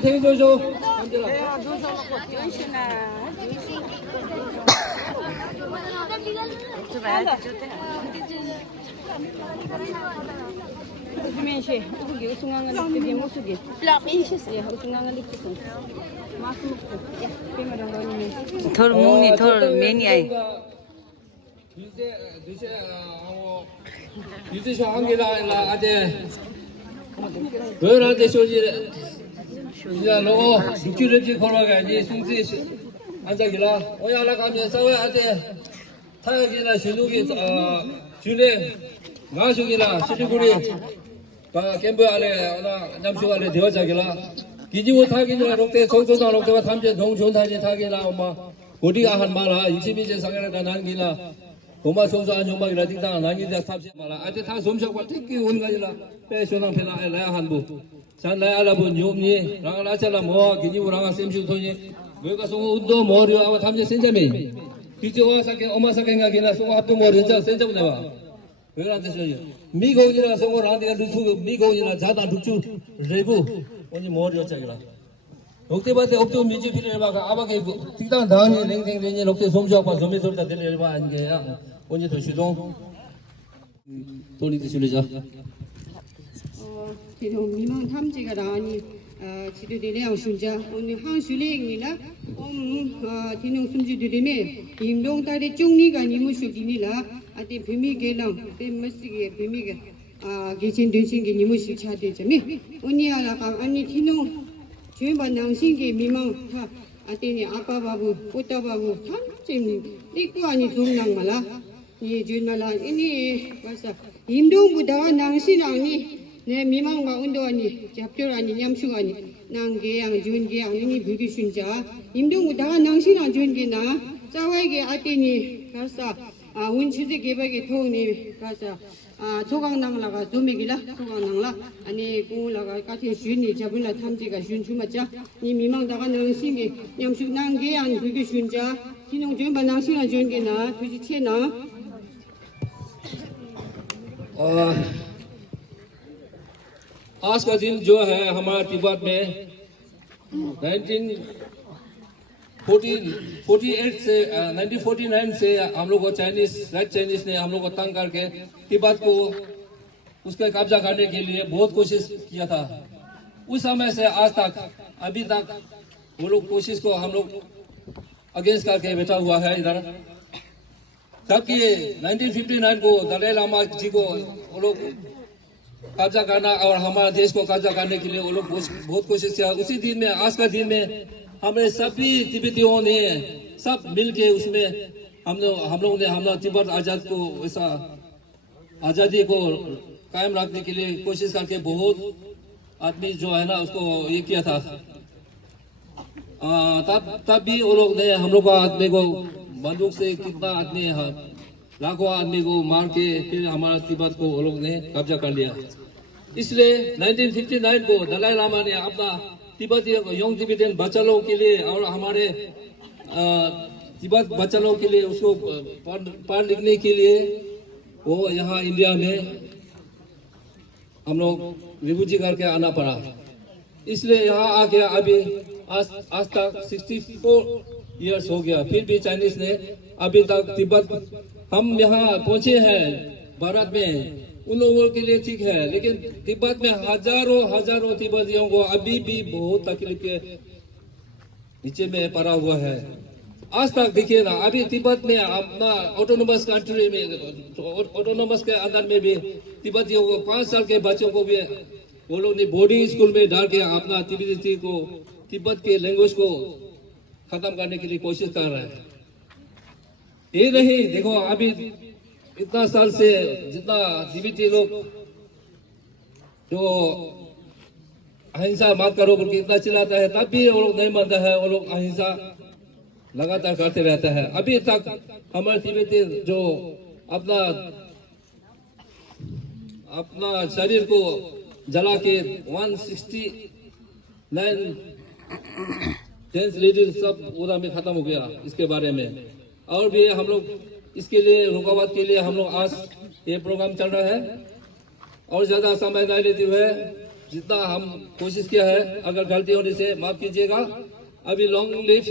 听就说。Mense, ugi usungangan dikte musugi. Ya, usungangan dikte sun. Masuk tu. Ya, pemadang doni men. 덜 먹니 덜 매니아이. 유세 한개라 아재. 왜라데 쇼지. 이제 너 육주를 걸어가야지 송지 앉아기라. 오야라 가면 싸워야 아재. 타격이나 신우기 주례 마숙이나 시리구리 캠프 안에 남수 안에 되어자기라. 기지고 타기나 록대 송소나 록대와 탐제 동존타지 타기나 엄마 고디가 한 말아 22제 상해라가 난기나 고마 송소한 용막이라 띵땅 난기다 탑시 말아 아재 타 솜석과 특기 온가지라 빼쇼나 페나 라야 한부 산 라야 알아본 용니 랑아 라차라 모아 기지고 랑아 셈슈 토니 뭐가 송어 운도 머리와 탐제 센자메 기지와 사케 엄마 사케가 기나 송어 합도 머리 자 센자부 내봐 왜라데 소리 미고지라 송어 랑데가 루수 미고지라 자다 루추 레부 오니 머리였자기라 록대바테 업도 미지 필요해봐 아바게 띵땅 다니 랭탱랭이 록대 솜수학과 소미소리다 들려봐 안게야 오니 더 시동 돈이 드실래자 지금 미망 탐지가 나니 지도들이 양순자 오늘 항술행이라 디농 숨지들이메 임동달의 종리가 니무슈기니라 아디 비미게랑 뱀머시게 비미게 계신 되신게 니무슈 차대점이 오니 알아가 아니 디농 주인반 낭신게 미망 아디니 아빠바부 꽃다바부 탐지 이거 아니 동낭말라 이 주인말라 이니 맞아 임동부다가 낭신아니 내 미망과 운동하니 잡조라니 냠수가니 난게양 준게양 이니 불기순자 임동부다가 낭신아 준게나 짜와이게 아띠니 가서 운치드 개박에 도우니 가서 조강낭라가 도매기라 조강낭라 아니 공라가 같은 순이 잡을라 탐지가 순주마자 이 미망다가 낭신게 냠수 난게양 불기순자 진용 준바 낭신아 준게나 두지체나 आज का दिन जो है हमारा तिब्बत में 1949 से हम लोग को चाइनीज ने हम लोग को तंग करके तिब्बत को उसका कब्जा करने के लिए बहुत कोशिश किया था उस समय से आज तक अभी तक वो लोग कोशिश को हम लोग अगेंस्ट करके बैठा हुआ है इधर जबकि 1959 को दलाई लामा जी को वो लोग कब्जा करना और हमारा देश को कब्जा करने के लिए वो लोग बहुत कोशिश किया उसी दिन में आज का दिन में हमें सभी तिब्बतियों ने सब मिलके उसमें हम लोग ने हमारा तिब्बत आजाद को ऐसा आजादी को कायम रखने के लिए कोशिश करके बहुत आदमी जो है ना उसको ये किया था तब भी वो लोग ने हम लोग को आदमी को बंदूक से कितना आदमी लाखों आदमी को मार के फिर हमारा तिब्बत को वो लोग ने कब्जा कर लिया इसलिए 1959 को दलाई लामा ने अपना तिब्बती यंग तिब्बतियन बच्चा लोगों के लिए और हमारे तिब्बत बच्चा लोगों के लिए उसको पढ़ लिखने के लिए वो यहाँ इंडिया में हम लोग रिफ्यूजी करके आना पड़ा इसलिए यहाँ आके अभी आज तक 64 इयर्स हो गया फिर भी चाइनीज ने अभी तक तिब्बत हम यहाँ पहुंचे हैं भारत में उन लोगों के लिए ठीक है लेकिन तिब्बत में हजारों तिब्बतियों को अभी भी बहुत तकलीफ के नीचे में पड़ा हुआ है आज तक देखिए ना अभी तिब्बत में अपना ऑटोनोमस कंट्री में ऑटोनोमस के अंदर में भी तिब्बतियों को 5 साल के बच्चों को भी वो लोग ने बोर्डिंग स्कूल में डाल के अपना तिब्बती को तिब्बत के लैंग्वेज को खत्म करने के लिए कोशिश कर रहे हैं ये नहीं देखो अभी इतना साल से जितना तिब्बती लोग जो अहिंसा मत करो बोल के इतना चिल्लाता है तब भी वो लोग नहीं मानता है वो लोग अहिंसा लगातार करते रहता है अभी तक हमारे तिब्बती जो अपना शरीर को जला के 169 जेंट्स लेडीज सब पूरा में खत्म हो गया इसके बारे में और भी हम लोग इसके लिए रुकावट के लिए हम लोग आज ये प्रोग्राम चल रहा है और ज्यादा समय नहीं लेते हुए जितना हम कोशिश किया है अगर गलती होने से माफ कीजिएगा अभी लॉन्ग लिव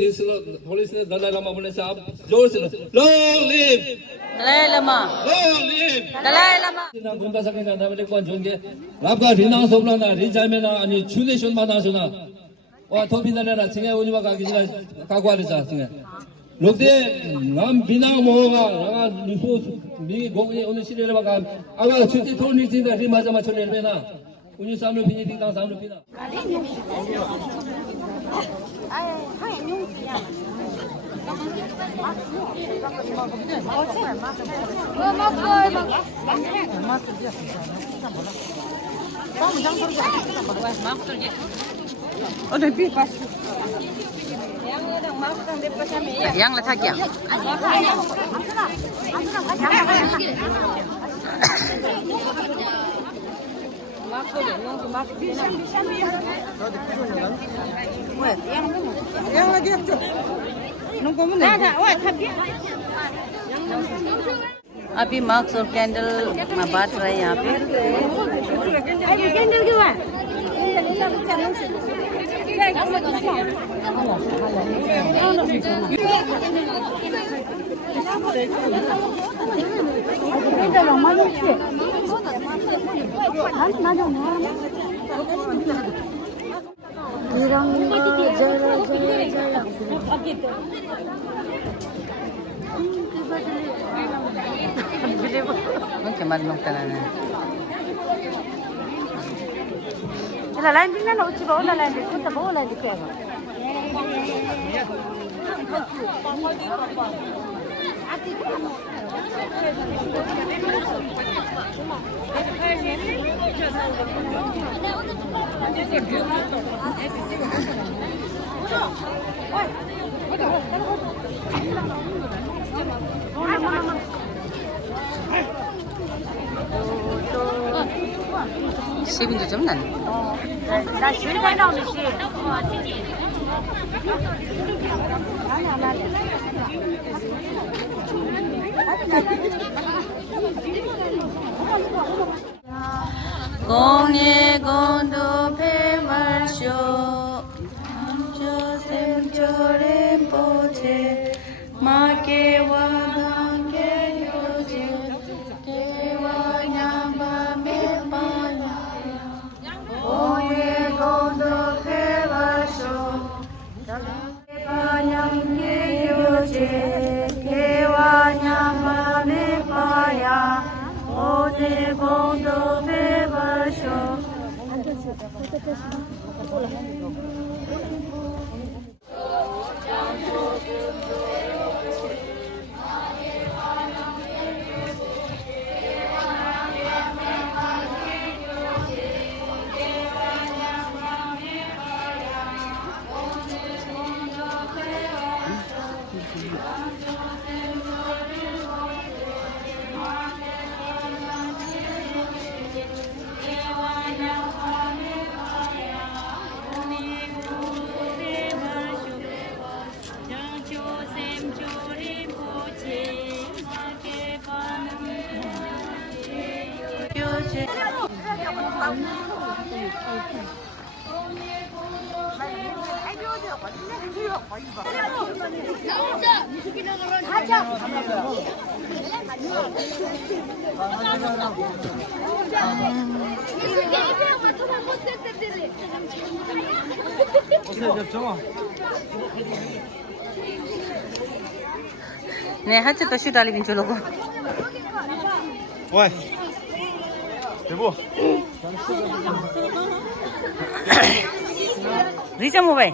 पुलिस ने दलाई लामा बोलने से आप जोर से long live Dalai Lama. Long live Dalai Lama. 나 군다 사건이 다음에 권 좋은 게 랍가 리나 소블라나 리자메나 아니 추네션 마나소나 와 토비나나 칭에 오지마 가기 전에 가고 하자 칭에 롯데 남 비나 모가 나 누소 미 공이 오늘 시내를 봐 아가 출제 돈이 진다 리마자 맞춰내 배나 운이 삼로 비니 딩당 삼로 비나 Yang lah thak yang. Yang lagi tu. Nunggu mana? Dah, wah, tapi. अभी मार्क्स और कैंडल बांट रहे हैं यहाँ पे. कैंडल क्यों है? Macam mana nak tahu? Ila lain din na uci ba wala lain din kunta ba wala din kaya ba Sebenarnya jam mana? 나 실내 나오는 시 공예 공도 폐말쇼 조샘조림 보채 마개와 단계 요제 개와 냠밤에 빠냐 공예 공도 폐말쇼 반양계 요제 개와 냠밤에 빠야 오늘 공도 배워쇼 네, 하체 또 슈다리 빈줄로고. 왜? 여보. 리자 모바일.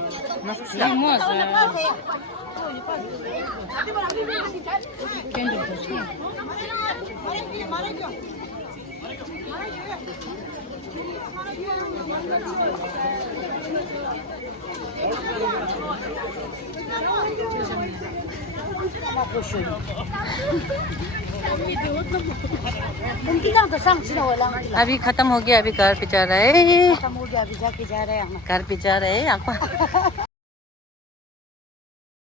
अभी खत्म हो गया अभी घर पे जा रहे हैं खत्म हो गया अभी जाके जा रहे हैं हम घर पे जा रहे हैं आपा